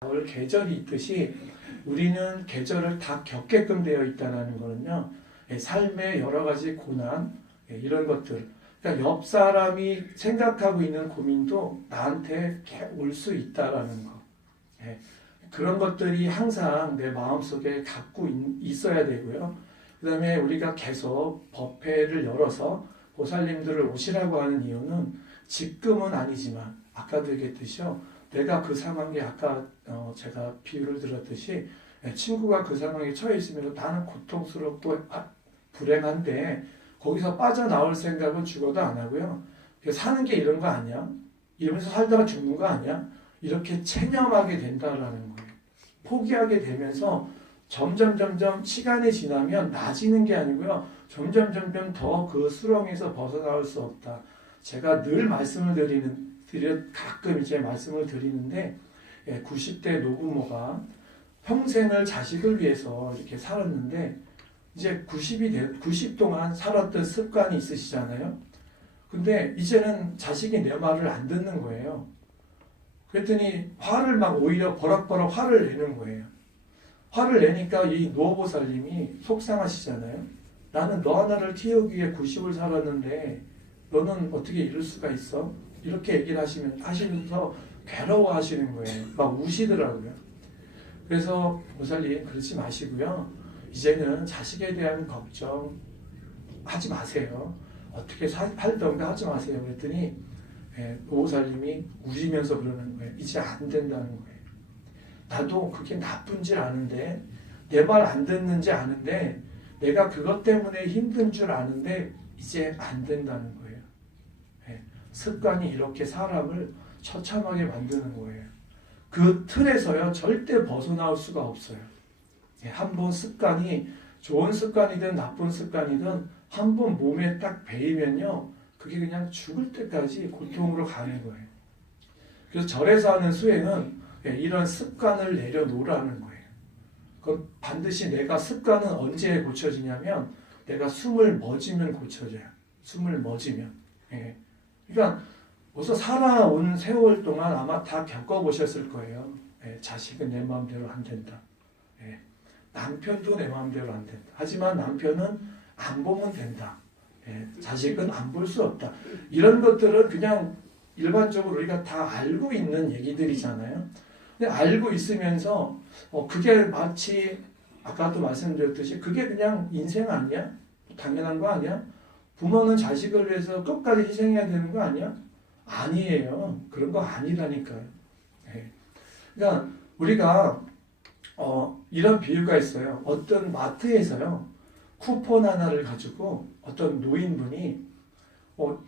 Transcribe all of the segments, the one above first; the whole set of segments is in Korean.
계절이 있듯이 우리는 계절을 다 겪게끔 되어 있다는 거는요. 삶의 여러 가지 고난 이런 것들. 그러니까 옆 사람이 생각하고 있는 고민도 나한테 올 수 있다라는 거. 그런 것들이 항상 내 마음속에 갖고 있어야 되고요. 그 다음에 우리가 계속 법회를 열어서 보살님들을 오시라고 하는 이유는 지금은 아니지만 아까도 얘기했듯이요. 내가 그 상황에 아까 제가 비유를 들었듯이 친구가 그 상황에 처해 있으면 나는 고통스럽고 불행한데 거기서 빠져나올 생각은 죽어도 안 하고요. 사는 게 이런 거 아니야? 이러면서 살다가 죽는 거 아니야? 이렇게 체념하게 된다라는 거예요. 포기하게 되면서 점점 시간이 지나면 나아지는 게 아니고요. 점점 더 그 수렁에서 벗어나올 수 없다. 제가 늘 가끔 이제 말씀을 드리는데 90대 노부모가 평생을 자식을 위해서 이렇게 살았는데 이제 90 동안 살았던 습관이 있으시잖아요. 근데 이제는 자식이 내 말을 안 듣는 거예요. 그랬더니 화를 막 오히려 버럭버럭 화를 내는 거예요. 화를 내니까 이 노보살님이 속상하시잖아요. 나는 너 하나를 키우기 위해 90을 살았는데 너는 어떻게 이럴 수가 있어? 이렇게 얘기를 하시면서 괴로워하시는 거예요. 막 우시더라고요. 그래서 보살님 그러지 마시고요. 이제는 자식에 대한 걱정 하지 마세요. 어떻게 살던가 하지 마세요. 그랬더니 보살님이 우시면서 그러는 거예요. 이제 안 된다는 거예요. 나도 그게 나쁜 줄 아는데 내 말 안 듣는지 아는데 내가 그것 때문에 힘든 줄 아는데 이제 안 된다는 거예요. 습관이 이렇게 사람을 처참하게 만드는 거예요. 그 틀에서요 절대 벗어나올 수가 없어요. 한번 습관이 좋은 습관이든 나쁜 습관이든 한번 몸에 딱 배이면요 그게 그냥 죽을 때까지 고통으로 가는 거예요. 그래서 절에서 하는 수행은 이런 습관을 내려놓으라는 거예요. 그건 반드시 내가 습관은 언제 고쳐지냐면 내가 숨을 멎으면 고쳐져요. 숨을 멎으면. 그러니까 벌써 살아온 세월 동안 아마 다 겪어보셨을 거예요. 자식은 내 마음대로 안 된다. 남편도 내 마음대로 안 된다. 하지만 남편은 안 보면 된다. 자식은 안 볼 수 없다. 이런 것들은 그냥 일반적으로 우리가 다 알고 있는 얘기들이잖아요. 근데 알고 있으면서 그게 마치 아까도 말씀드렸듯이 그게 그냥 인생 아니야? 당연한 거 아니야? 부모는 자식을 위해서 끝까지 희생해야 되는 거 아니야? 아니에요. 그런 거 아니라니까요. 그러니까 우리가 이런 비유가 있어요. 어떤 마트에서요. 쿠폰 하나를 가지고 어떤 노인분이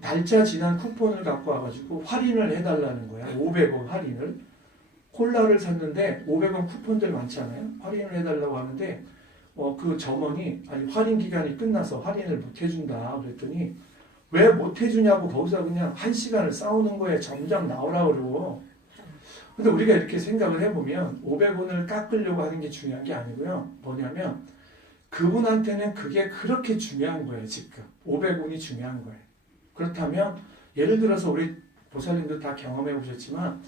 날짜 지난 쿠폰을 갖고 와가지고 할인을 해달라는 거야. 500원 할인을. 콜라를 샀는데 500원 쿠폰들 많잖아요. 할인을 해달라고 하는데 그 점원이 아니 할인 기간이 끝나서 할인을 못 해준다 그랬더니 왜 못 해주냐고 거기서 그냥 1시간을 싸우는 거에 점점 나오라고 그러고. 근데 우리가 이렇게 생각을 해보면 500원을 깎으려고 하는 게 중요한 게 아니고요. 뭐냐면 그분한테는 그게 그렇게 중요한 거예요. 지금 500원이 중요한 거예요. 그렇다면 예를 들어서 우리 보살님도 다 경험해 보셨지만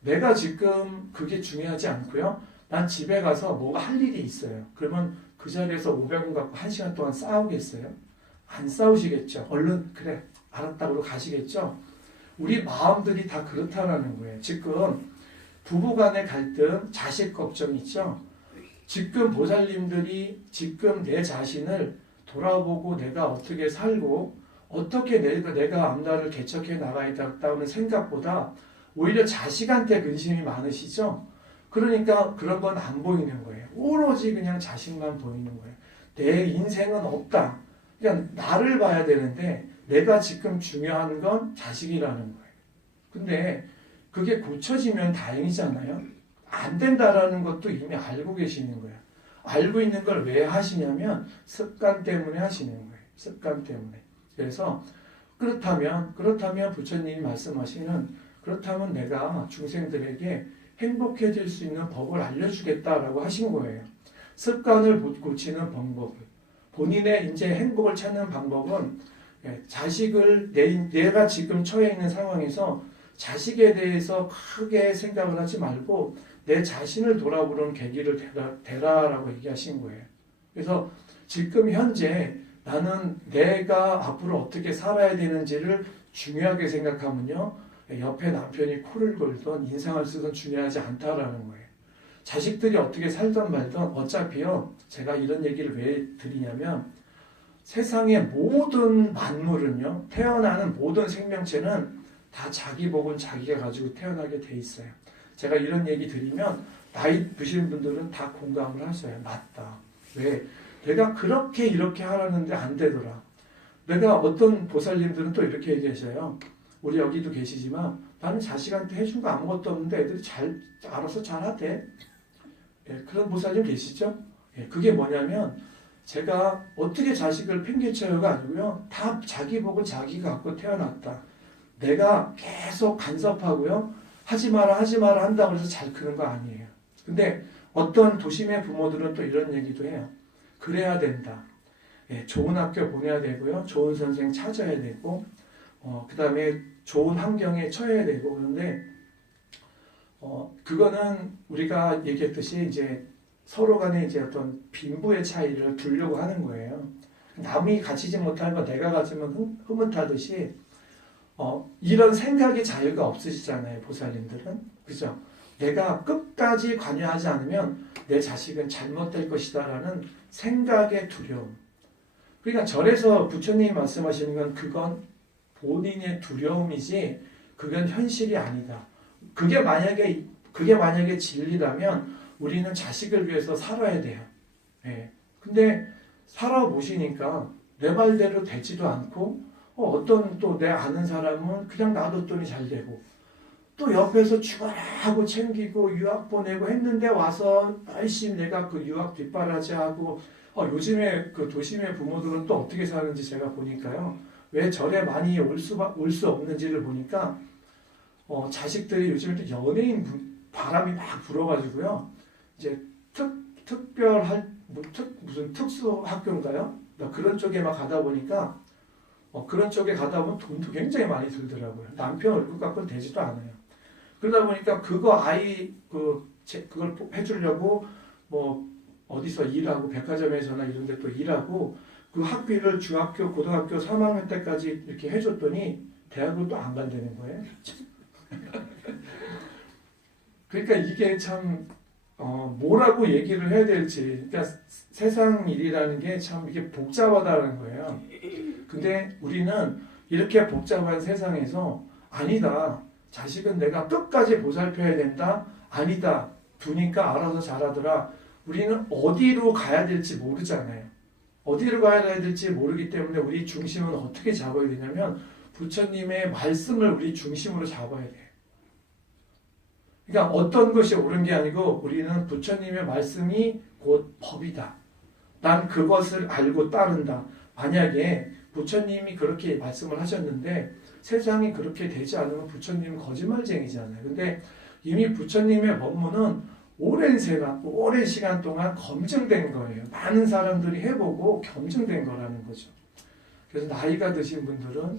내가 지금 그게 중요하지 않고요. 난 집에 가서 뭐가 할 일이 있어요. 그러면 그 자리에서 500원 갖고 1시간 동안 싸우겠어요? 안 싸우시겠죠. 얼른 그래 알았다 그러고 가시겠죠. 우리 마음들이 다 그렇다라는 거예요. 지금 부부간의 갈등, 자식 걱정 있죠. 지금 보살님들이 지금 내 자신을 돌아보고 내가 어떻게 살고 어떻게 내가 앞날을 개척해 나가야겠다는 생각보다 오히려 자식한테 근심이 많으시죠. 그러니까 그런 건 안 보이는 거예요. 오로지 그냥 자식만 보이는 거예요. 내 인생은 없다. 그냥 나를 봐야 되는데 내가 지금 중요한 건 자식이라는 거예요. 근데 그게 고쳐지면 다행이잖아요. 안 된다라는 것도 이미 알고 계시는 거예요. 알고 있는 걸 왜 하시냐면 습관 때문에 하시는 거예요. 습관 때문에. 그래서 그렇다면 부처님이 말씀하시는 그렇다면 내가 중생들에게 행복해질 수 있는 법을 알려주겠다라고 하신 거예요. 습관을 고치는 방법을. 본인의 이제 행복을 찾는 방법은 자식을 내가 지금 처해 있는 상황에서 자식에 대해서 크게 생각을 하지 말고 내 자신을 돌아보는 계기를 되라라고 얘기하신 거예요. 그래서 지금 현재 나는 내가 앞으로 어떻게 살아야 되는지를 중요하게 생각하면요, 옆에 남편이 코를 골든 인상을 쓰든 중요하지 않다라는 거예요. 자식들이 어떻게 살든 말든 어차피요, 제가 이런 얘기를 왜 드리냐면 세상의 모든 만물은요, 태어나는 모든 생명체는 다 자기 복은 자기가 가지고 태어나게 돼 있어요. 제가 이런 얘기 드리면 나이 드신 분들은 다 공감을 하셔요. 맞다. 왜? 내가 그렇게 이렇게 하라는데 안 되더라. 내가 어떤 보살님들은 또 이렇게 얘기하셔요. 우리 여기도 계시지만 나는 자식한테 해준 거 아무것도 없는데 애들이 알아서 잘 하대. 예, 그런 보살님 계시죠? 예, 그게 뭐냐면 제가 어떻게 자식을 팽개쳐요가 아니고요. 다 자기 복은 자기가 갖고 태어났다. 내가 계속 간섭하고요. 하지 마라 한다고 해서 잘 크는 거 아니에요. 근데 어떤 도심의 부모들은 또 이런 얘기도 해요. 그래야 된다. 예, 좋은 학교 보내야 되고요. 좋은 선생 찾아야 되고 그 다음에 좋은 환경에 처해야 되고 그런데 그거는 우리가 얘기했듯이 이제 서로 간에 이제 어떤 빈부의 차이를 두려고 하는 거예요. 남이 가지지 못하는 거 내가 가지면 흐뭇하듯이 이런 생각의 자유가 없으시잖아요, 보살님들은. 그죠? 내가 끝까지 관여하지 않으면 내 자식은 잘못될 것이다라는 생각의 두려움. 그러니까 절에서 부처님이 말씀하시는 건 그건 본인의 두려움이지 그건 현실이 아니다. 그게 만약에 진리라면 우리는 자식을 위해서 살아야 돼요. 예. 근데 살아보시니까 내 말대로 되지도 않고 어떤 또 내 아는 사람은 그냥 놔뒀더니 잘 되고 또 옆에서 죽어라고 챙기고 유학 보내고 했는데 와서 열심히 내가 그 유학 뒷바라지하고 요즘에 그 도심의 부모들은 또 어떻게 사는지 제가 보니까요. 왜 절에 많이 올 수 없는지를 보니까 자식들이 요즘에 또 연예인 바람이 막 불어가지고요. 이제 무슨 특수 학교인가요? 그런 쪽에 막 가다 보니까 그런 쪽에 가다 보면 돈도 굉장히 많이 들더라고요. 남편 얼굴 갖고는 되지도 않아요. 그러다 보니까 그거 그걸 해주려고 뭐 어디서 일하고 백화점에서나 이런 데 또 일하고 그 학비를 중학교, 고등학교 3학년 때까지 이렇게 해줬더니 대학을 또 안 간다는 거예요. 그러니까 이게 참 뭐라고 얘기를 해야 될지. 그러니까 세상 일이라는 게 참 이게 복잡하다는 거예요. 근데 우리는 이렇게 복잡한 세상에서 아니다. 자식은 내가 끝까지 보살펴야 된다. 아니다. 두니까 알아서 잘하더라. 우리는 어디로 가야 될지 모르잖아요. 어디로 가야 될지 모르기 때문에 우리 중심은 어떻게 잡아야 되냐면 부처님의 말씀을 우리 중심으로 잡아야 돼요. 그러니까 어떤 것이 옳은 게 아니고 우리는 부처님의 말씀이 곧 법이다. 난 그것을 알고 따른다. 만약에 부처님이 그렇게 말씀을 하셨는데 세상이 그렇게 되지 않으면 부처님은 거짓말쟁이잖아요. 근데 이미 부처님의 법문은 오랜 시간 동안 검증된 거예요. 많은 사람들이 해보고 검증된 거라는 거죠. 그래서 나이가 드신 분들은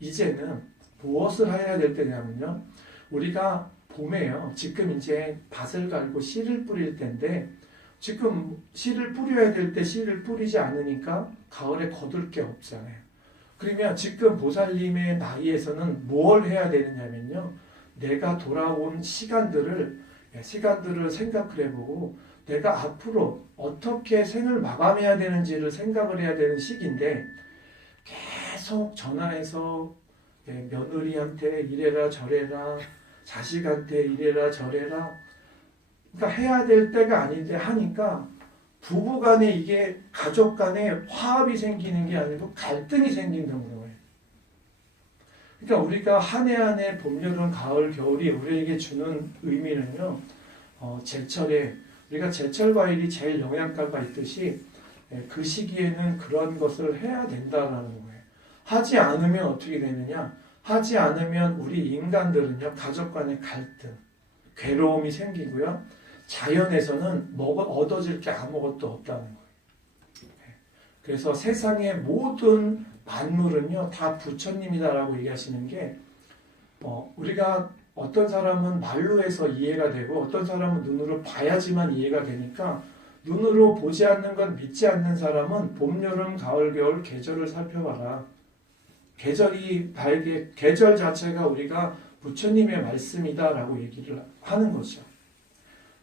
이제는 무엇을 해야 될 때냐면요. 우리가 봄에요. 지금 이제 밭을 갈고 씨를 뿌릴 때인데 지금 씨를 뿌려야 될 때 씨를 뿌리지 않으니까 가을에 거둘 게 없잖아요. 그러면 지금 보살님의 나이에서는 뭘 해야 되느냐면요. 내가 돌아온 시간들을 생각을 해보고 내가 앞으로 어떻게 생을 마감해야 되는지를 생각을 해야 되는 시기인데 계속 전화해서 며느리한테 이래라 저래라 자식한테 이래라 저래라 그러니까 해야 될 때가 아닌데 하니까 부부 간에 이게 가족 간에 화합이 생기는 게 아니고 갈등이 생기는 거예요. 그러니까 우리가 한 해 한 해 봄, 여름, 가을, 겨울이 우리에게 주는 의미는요. 제철에 우리가 제철 과일이 제일 영양가가 있듯이 그 시기에는 그런 것을 해야 된다라는 거예요. 하지 않으면 어떻게 되느냐? 하지 않으면 우리 인간들은요. 가족 간의 갈등, 괴로움이 생기고요. 자연에서는 얻어질 게 아무것도 없다는 거예요. 그래서 세상의 모든 만물은요 다 부처님이다라고 얘기하시는 게 우리가 어떤 사람은 말로 해서 이해가 되고 어떤 사람은 눈으로 봐야지만 이해가 되니까 눈으로 보지 않는 건 믿지 않는 사람은 봄, 여름, 가을, 겨울 계절을 살펴봐라. 계절이 나에게 계절 자체가 우리가 부처님의 말씀이다라고 얘기를 하는 거죠.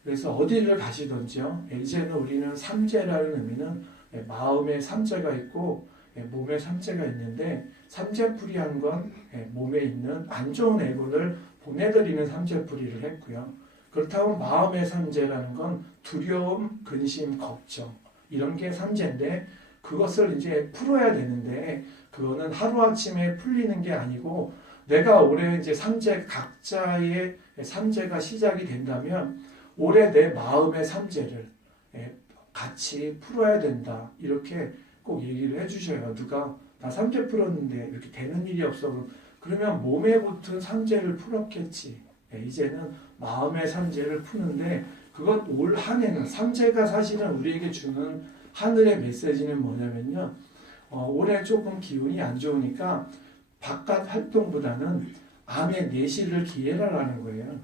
그래서 어디를 가시던지요. 이제는 우리는 삼재라는 의미는 마음의 삼재가 있고 몸의 삼재가 있는데 삼재풀이한 건 몸에 있는 안 좋은 애군을 보내드리는 삼재풀이를 했고요. 그렇다면 마음의 삼재라는 건 두려움, 근심, 걱정 이런 게 삼재인데 그것을 이제 풀어야 되는데 그거는 하루아침에 풀리는 게 아니고 내가 올해 이제 삼재 각자의 삼재가 시작이 된다면 올해 내 마음의 삼재를 같이 풀어야 된다 이렇게 꼭 얘기를 해주셔요. 누가 나 삼재 풀었는데 이렇게 되는 일이 없어 그러면 몸에 붙은 삼재를 풀었겠지. 이제는 마음의 삼재를 푸는데 그것 올 한 해는 삼재가 사실은 우리에게 주는 하늘의 메시지는 뭐냐면요. 올해 조금 기운이 안 좋으니까 바깥 활동보다는 암의 내실을 기해라라는 거예요.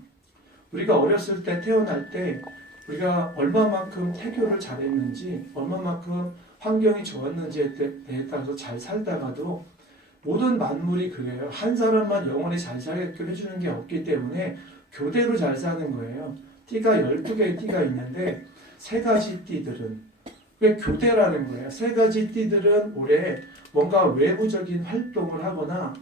우리가 어렸을 때 태어날 때 우리가 얼마만큼 태교를 잘했는지 얼마만큼 환경이 좋았는지에 따라서 잘 살다가도 모든 만물이 그래요. 한 사람만 영원히 잘 살게끔 해주는 게 없기 때문에 교대로 잘 사는 거예요. 띠가 12개의 띠가 있는데 세 가지 띠들은 왜 교대라는 거예요. 세 가지 띠들은 올해 뭔가 외부적인 활동을 하거나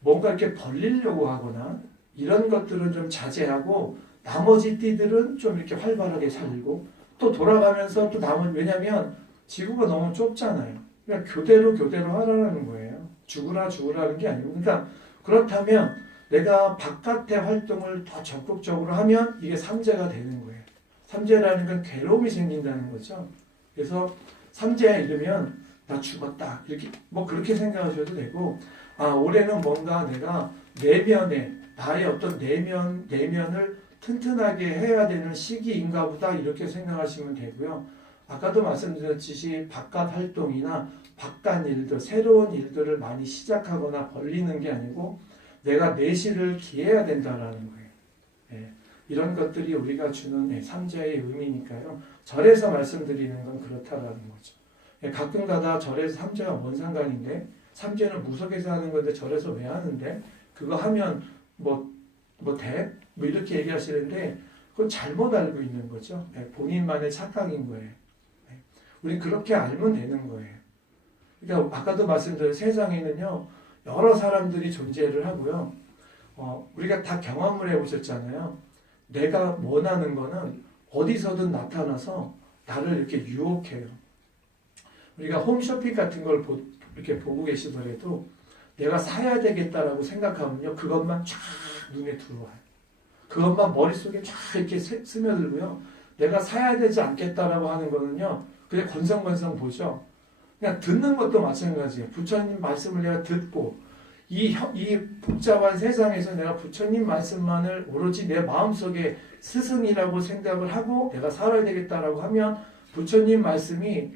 뭔가 이렇게 벌리려고 하거나 이런 것들은 좀 자제하고 나머지 띠들은 좀 이렇게 활발하게 살고 또 돌아가면서 또 왜냐면 지구가 너무 좁잖아요. 그러니까 교대로 하라는 거예요. 죽으라는 게 아니고 그러니까 그렇다면 내가 바깥의 활동을 더 적극적으로 하면 이게 삼재가 되는 거예요. 삼재라는 건 괴로움이 생긴다는 거죠. 그래서 삼재에 이르면 나 죽었다 이렇게 뭐 그렇게 생각하셔도 되고 올해는 뭔가 내가 내면에 나의 어떤 내면을 튼튼하게 해야 되는 시기인가 보다 이렇게 생각하시면 되고요. 아까도 말씀드렸듯이 바깥 활동이나 바깥 일들, 새로운 일들을 많이 시작하거나 벌리는 게 아니고 내가 내실을 기해야 된다라는 거예요. 이런 것들이 우리가 주는 삼재의 의미니까요. 절에서 말씀드리는 건 그렇다라는 거죠. 가끔가다 절에서 삼재가 뭔 상관인데 삼재는 무속에서 하는 건데 절에서 왜 하는데 그거 하면 뭐 이렇게 얘기하시는데 그건 잘못 알고 있는 거죠. 본인만의 착각인 거예요. 우린 그렇게 알면 되는 거예요. 그러니까 아까도 말씀드린 세상에는요 여러 사람들이 존재를 하고요. 우리가 다 경험을 해보셨잖아요. 내가 원하는 거는 어디서든 나타나서 나를 이렇게 유혹해요. 우리가 홈쇼핑 같은 걸 이렇게 보고 계시더라도 내가 사야 되겠다라고 생각하면요 그것만 쫙 눈에 들어와요. 그것만 머릿속에 쫙 이렇게 스며들고요. 내가 사야 되지 않겠다라고 하는 거는요 그냥 건성건성 보죠. 그냥 듣는 것도 마찬가지예요. 부처님 말씀을 내가 듣고 이 복잡한 세상에서 내가 부처님 말씀만을 오로지 내 마음속에 스승이라고 생각을 하고 내가 살아야 되겠다라고 하면 부처님 말씀이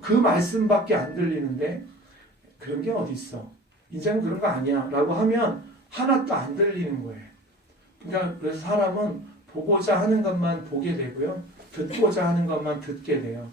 그 말씀밖에 안 들리는데 그런 게 어디 있어? 인생은 그런 거 아니야 라고 하면 하나도 안 들리는 거예요. 그러니까 그래서 사람은 보고자 하는 것만 보게 되고요. 듣고자 하는 것만 듣게 돼요.